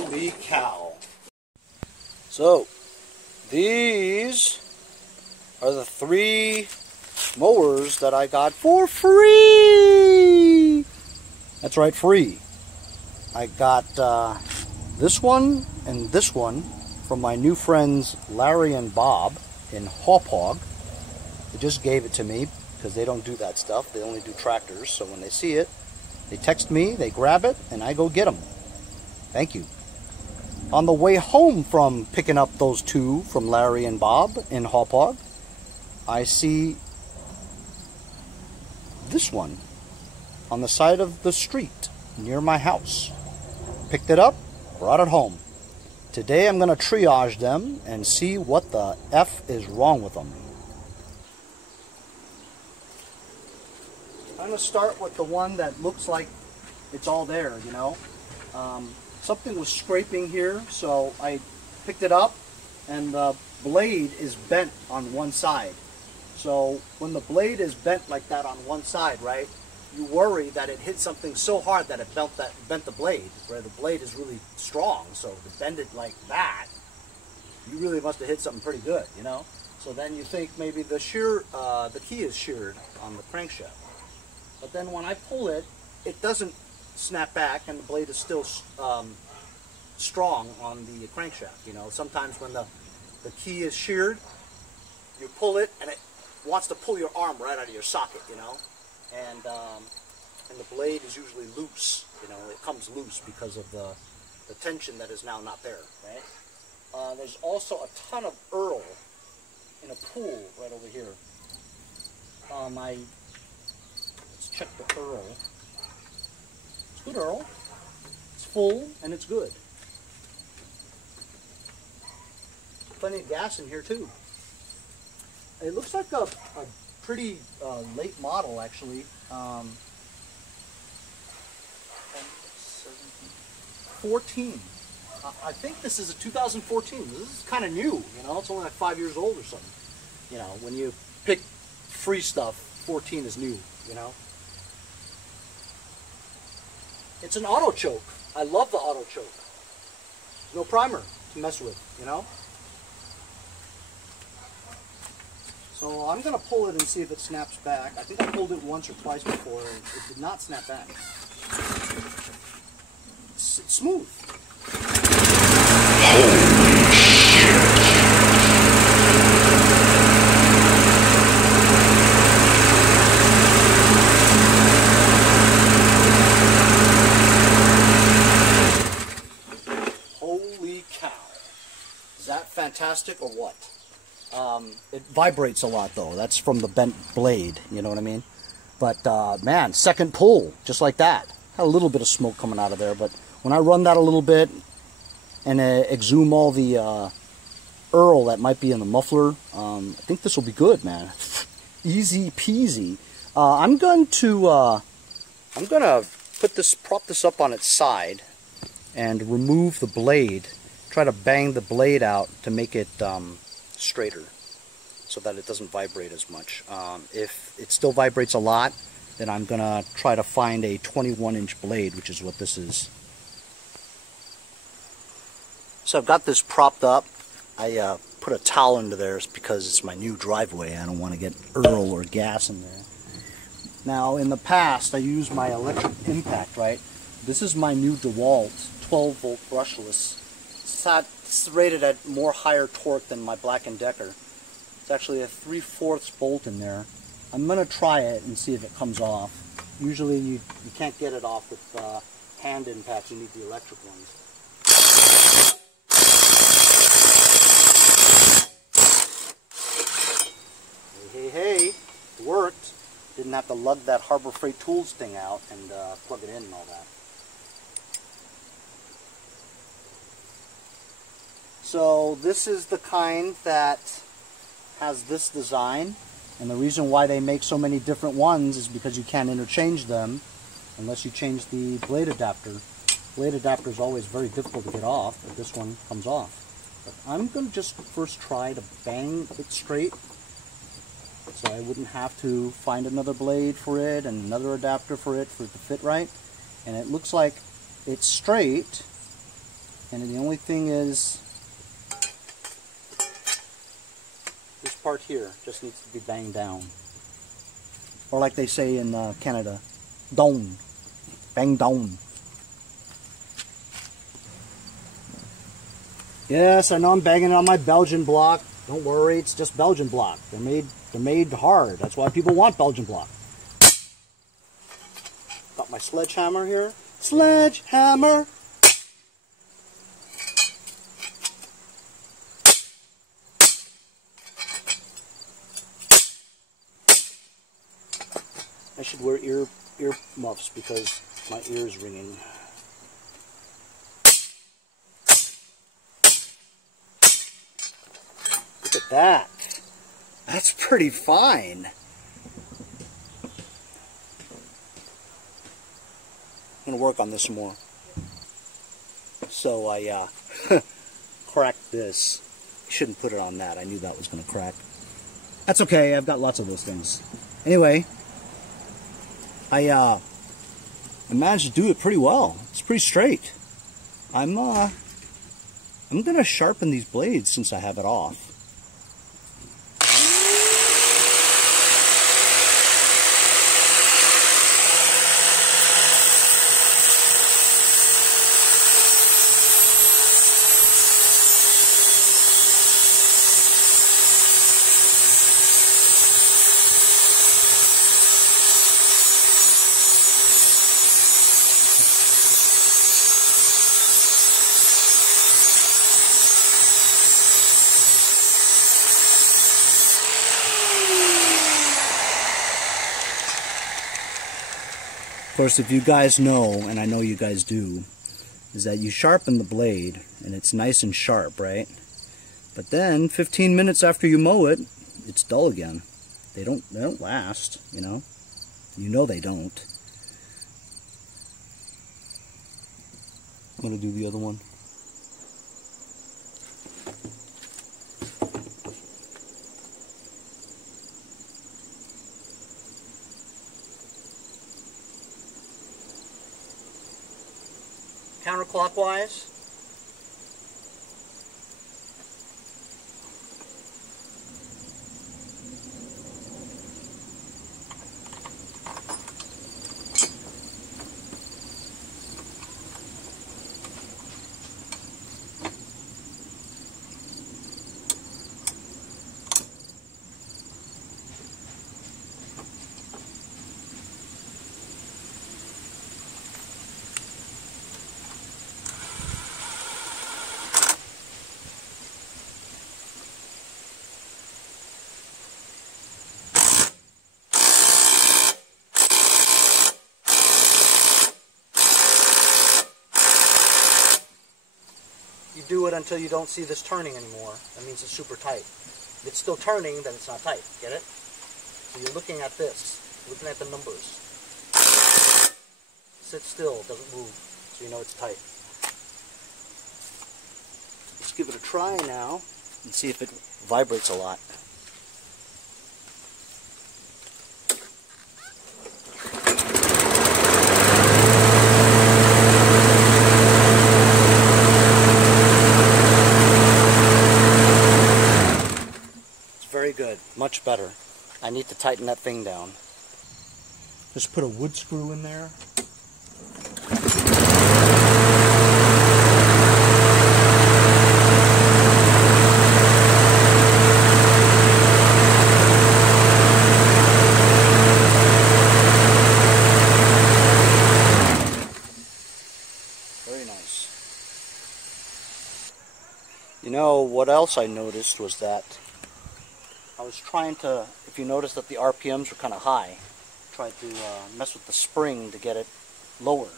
Holy cow. So, these are the 3 mowers that I got for free. That's right, free. I got this one and this one from my new friends Larry and Bob in Hauppauge. They just gave it to me because they don't do that stuff. They only do tractors. So when they see it, they text me, they grab it, and I go get them. Thank you. On the way home from picking up those 2 from Larry and Bob in Hauppauge, I see this one on the side of the street near my house. Picked it up, brought it home. Today I'm going to triage them and see what the F is wrong with them. I'm going to start with the one that looks like it's all there, you know. Something was scraping here, so I picked it up, and the blade is bent on one side. So when the blade is bent like that on one side, right, you worry that it hit something so hard that it bent the blade, where the blade is really strong. So to bend it like that, you really must have hit something pretty good, you know. So then you think maybe the key is sheared on the crankshaft. But then when I pull it, it doesn't snap back, and the blade is still strong on the crankshaft. You know, sometimes when the key is sheared, you pull it and it wants to pull your arm right out of your socket, you know, and the blade is usually loose. You know, it comes loose because of the tension that is now not there, right? There's also a ton of Earl in a pool right over here. Let's check the Earl. It's good Earl. It's full and it's good. Plenty of gas in here too. It looks like a pretty late model actually. 14. I think this is a 2014. This is kind of new, you know. It's only like 5 years old or something. You know, when you pick free stuff, 14 is new, you know. It's an auto choke. I love the auto choke. No primer to mess with, you know. So I'm going to pull it and see if it snaps back. I think I pulled it once or twice before and it did not snap back. It's smooth. Holy cow. Is that fantastic or what? It vibrates a lot though. That's from the bent blade, you know what I mean? But man, second pull, just like that. Had a little bit of smoke coming out of there, but when I run that a little bit and exhume all the Earl that might be in the muffler, I think this will be good, man. Easy peasy. I'm gonna prop this up on its side and remove the blade. Try to bang the blade out to make it straighter, so that it doesn't vibrate as much. If it still vibrates a lot, then I'm gonna try to find a 21-inch blade, which is what this is. So I've got this propped up. I put a towel into there because it's my new driveway. I don't want to get Earl or gas in there. Now, in the past, I used my electric impact, right? This is my new DeWalt 12-volt brushless. It's rated at more higher torque than my Black & Decker. It's actually a 3/4 bolt in there. I'm going to try it and see if it comes off. Usually you can't get it off with hand impacts. You need the electric ones. Hey, it worked. Didn't have to lug that Harbor Freight Tools thing out and plug it in and all that. So this is the kind that has this design, and the reason why they make so many different ones is because you can't interchange them unless you change the blade adapter. Blade adapter is always very difficult to get off, but this one comes off. But I'm going to just first try to bang it straight so I wouldn't have to find another blade for it and another adapter for it to fit right. And it looks like it's straight. And the only thing is, this part here just needs to be banged down. Or like they say in Canada, down. Bang down. Yes, I know I'm banging it on my Belgian block. Don't worry, it's just Belgian block. They're made hard. That's why people want Belgian block. Got my sledgehammer here. Sledgehammer! I should wear ear muffs because my ear is ringing. Look at that. That's pretty fine. I'm going to work on this more. So I cracked this. Shouldn't put it on that. I knew that was going to crack. That's okay. I've got lots of those things. Anyway, I managed to do it pretty well. It's pretty straight. I'm going to sharpen these blades since I have it off. Of course, if you guys know, and I know you guys do, is that you sharpen the blade and it's nice and sharp, right? But then 15 minutes after you mow it, it's dull again. They don't last, you know? You know they don't. I'm going to do the other one. Counterclockwise. You do it until you don't see this turning anymore. That means it's super tight. If it's still turning, then it's not tight. Get it? So you're looking at this, looking at the numbers. Sit still, doesn't move, so you know it's tight. Let's give it a try now and see if it vibrates a lot. Very good, much better. I need to tighten that thing down. Just put a wood screw in there. Very nice. You know, what else I noticed was that I was trying to, if you notice that the RPMs were kind of high, tried to mess with the spring to get it lower.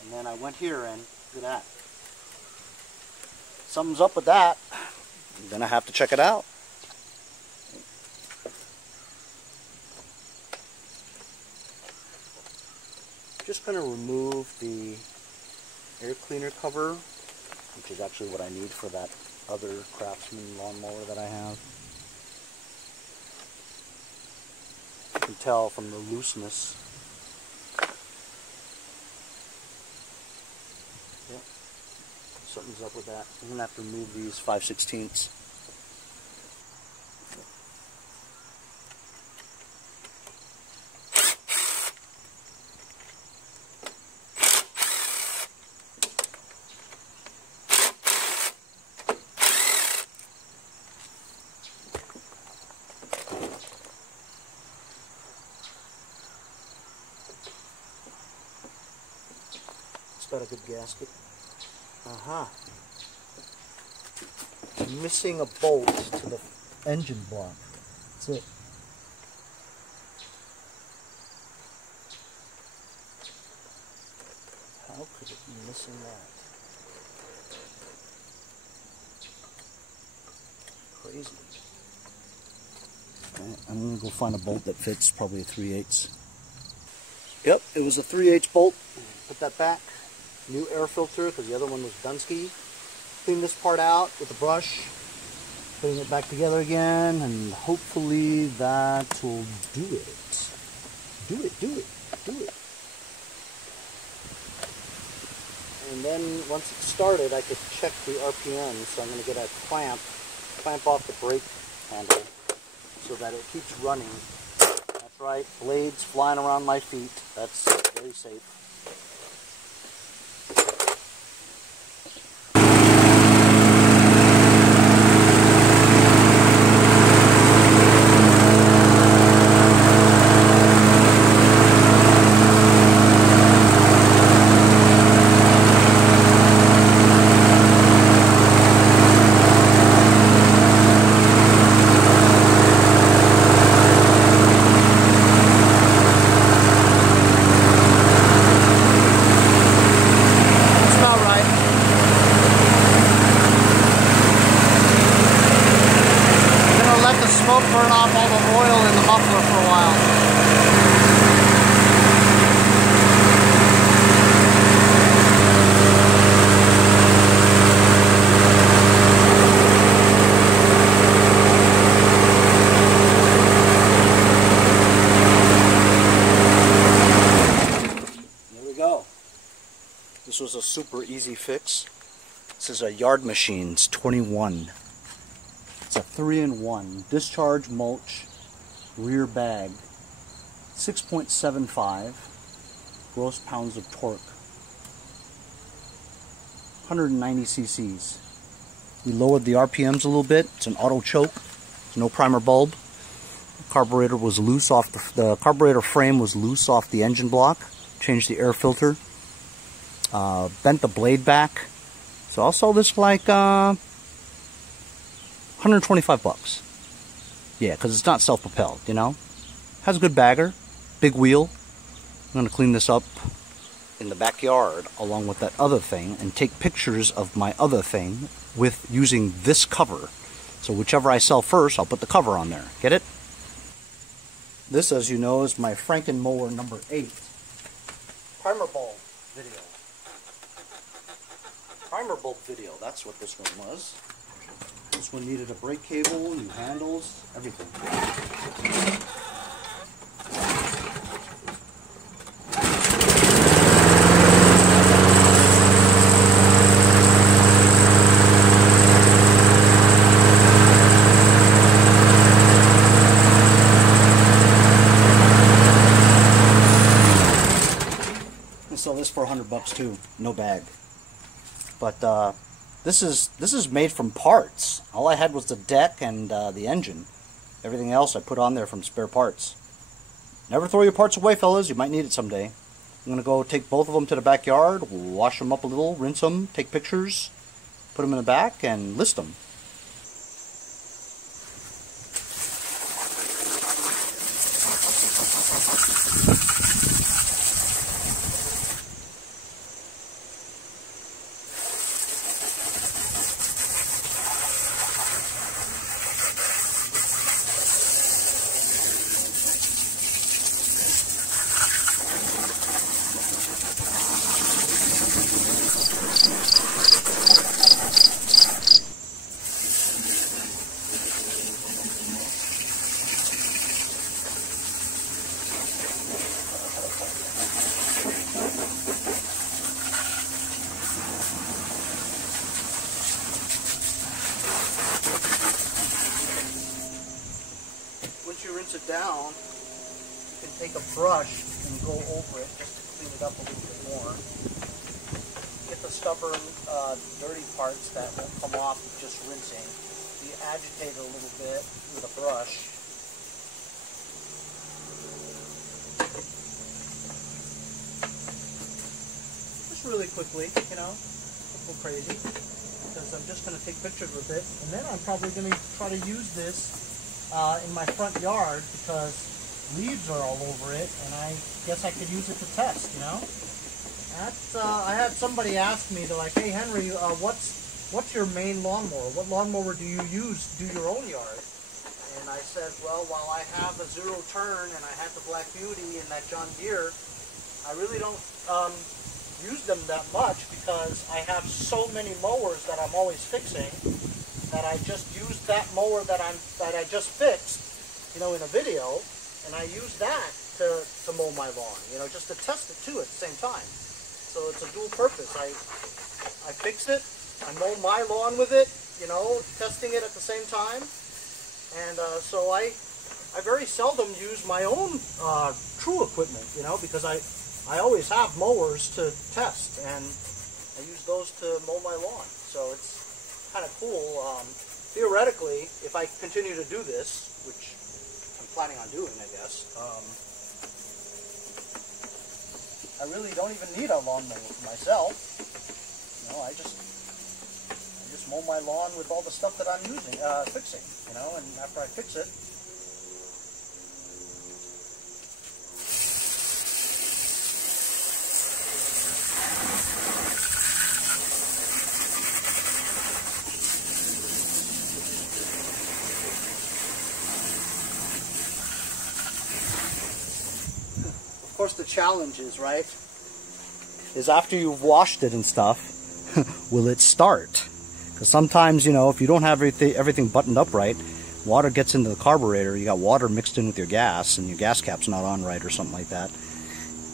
And then I went here and look at that. Something's up with that. I'm going to have to check it out. Just going to remove the air cleaner cover, which is actually what I need for that other Craftsman lawnmower that I have. You can tell from the looseness. Yep. something's up with that. I'm going to have to remove these 5/16. Got a good gasket. Missing a bolt to the engine block. That's it. How could it be missing that? Crazy. Right, I'm gonna go find a bolt that fits, probably a 3/8. Yep, it was a 3/8 bolt. Put that back. New air filter because the other one was Dunsky. Clean this part out with a brush, putting it back together again, and hopefully that will do it. Do it. And then once it's started, I could check the RPM. So I'm going to get a clamp off the brake handle so that it keeps running. That's right, blades flying around my feet. That's very safe. Burn off all the oil in the muffler for a while. There we go. This was a super easy fix. This is a Yardmachines 21. It's a 3-in-1 discharge mulch rear bag, 6.75 gross pounds of torque, 190 cc's. We lowered the RPMs a little bit. It's an auto choke. There's no primer bulb. The carburetor was loose off the carburetor frame was loose off the engine block. Changed the air filter. Bent the blade back. So I'll sell this for like 125 bucks. Yeah, because it's not self-propelled, you know. Has a good bagger, big wheel. I'm going to clean this up in the backyard along with that other thing and take pictures of my other thing with using this cover. So whichever I sell first, I'll put the cover on there. Get it? This, as you know, is my Franken Mower number 8. Primer bulb video. Primer bulb video, that's what this one was. This one needed a brake cable, new handles, everything. I'll sell this for $100 too, no bag. But this is made from parts. All I had was the deck and the engine. Everything else I put on there from spare parts. Never throw your parts away, fellas. You might need it someday. I'm going to go take both of them to the backyard, wash them up a little, rinse them, take pictures, put them in the back, and list them. down, you can take a brush and go over it just to clean it up a little bit more. Get the stubborn, dirty parts that won't come off with just rinsing. You agitate it a little bit with a brush. Just really quickly, you know, don't go crazy, because I'm just going to take pictures with it, and then I'm probably going to try to use this in my front yard because leaves are all over it, and I guess I could use it to test, you know. That's, I had somebody ask me, they're like, hey Henry, what's your main lawnmower? What lawnmower do you use to do your own yard? And I said, well, while I have a zero turn and I had the Black Beauty and that John Deere, I really don't use them that much because I have so many mowers that I'm always fixing that I just use that mower that I just fixed, you know, in a video, and I use that to mow my lawn, you know, just to test it too at the same time. So it's a dual purpose. I fix it, I mow my lawn with it, you know, testing it at the same time. And so I very seldom use my own true equipment, you know, because I always have mowers to test, and I use those to mow my lawn. So it's kind of cool. Theoretically, if I continue to do this, which I'm planning on doing, I guess, I really don't even need a lawnmower for myself. You know, I just mow my lawn with all the stuff that I'm using, fixing, you know, and after I fix it, of course the challenge is, right, is after you've washed it and stuff, will it start? Because sometimes, you know, if you don't have everything buttoned up right, water gets into the carburetor, you got water mixed in with your gas, and your gas cap's not on right or something like that.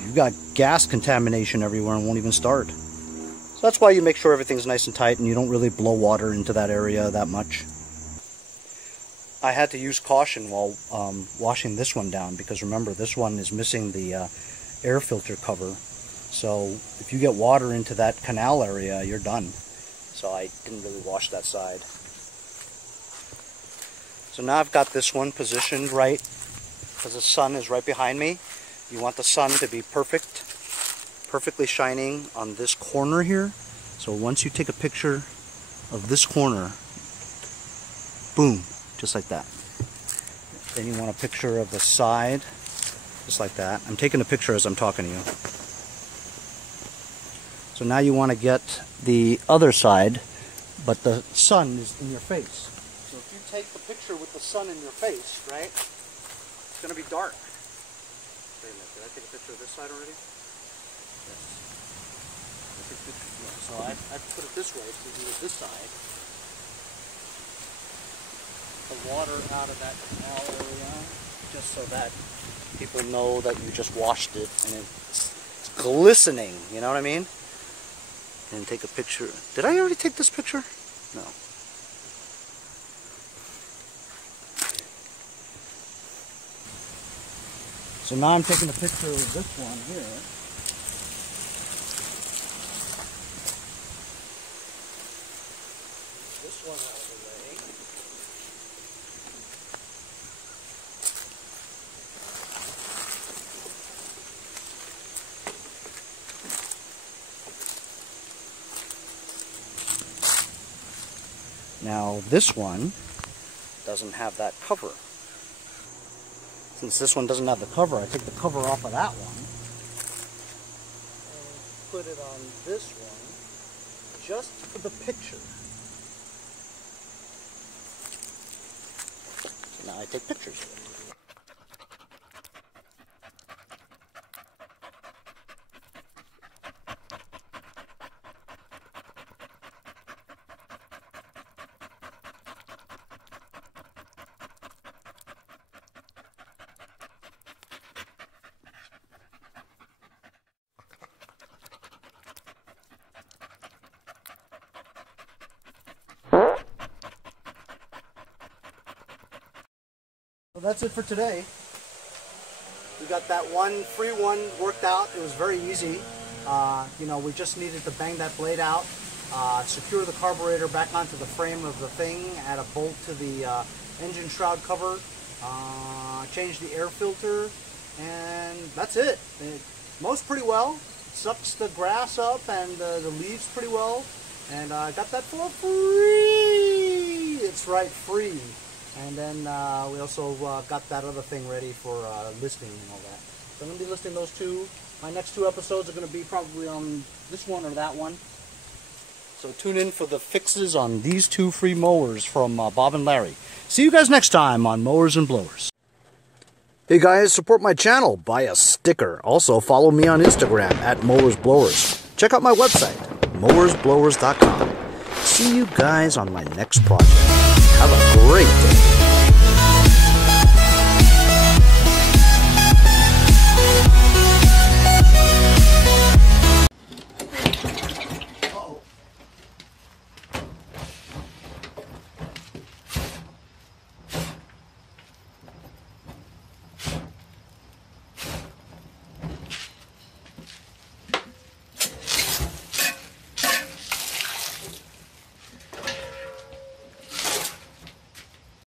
You've got gas contamination everywhere and won't even start. So that's why you make sure everything's nice and tight and you don't really blow water into that area that much. I had to use caution while washing this one down, because remember, this one is missing the air filter cover. So if you get water into that canal area, you're done. So I didn't really wash that side. So now I've got this one positioned right, because the sun is right behind me. You want the sun to be perfectly shining on this corner here. So once you take a picture of this corner, boom, just like that. Then you want a picture of the side, just like that. I'm taking a picture as I'm talking to you. So now you want to get the other side, but the sun is in your face. So if you take the picture with the sun in your face, right, it's going to be dark. Wait a minute, did I take a picture of this side already? Yes. So I put it this way, so you do it this side. The water out of that canal area, just so that people know that you just washed it and it's glistening, you know what I mean? And take a picture. Did I already take this picture? No. So now I'm taking a picture of this one here. This one out of the way. Now this one doesn't have that cover. Since this one doesn't have the cover, I take the cover off of that one and put it on this one just for the picture. So now I take pictures of it. So that's it for today. We got that one free one worked out. It was very easy. You know, we just needed to bang that blade out, secure the carburetor back onto the frame of the thing, add a bolt to the engine shroud cover, change the air filter, and that's it. It mows pretty well, sucks the grass up and the leaves pretty well, and I got that for free. It's right, free. And then we also got that other thing ready for listing and all that. So I'm going to be listing those two. My next two episodes are going to be probably on this one or that one. So tune in for the fixes on these two free mowers from Bob and Larry. See you guys next time on Mowers and Blowers. Hey guys, support my channel. Buy a sticker. Also follow me on Instagram at Mowers Blowers. Check out my website, mowersblowers.com. See you guys on my next project. Have a great day.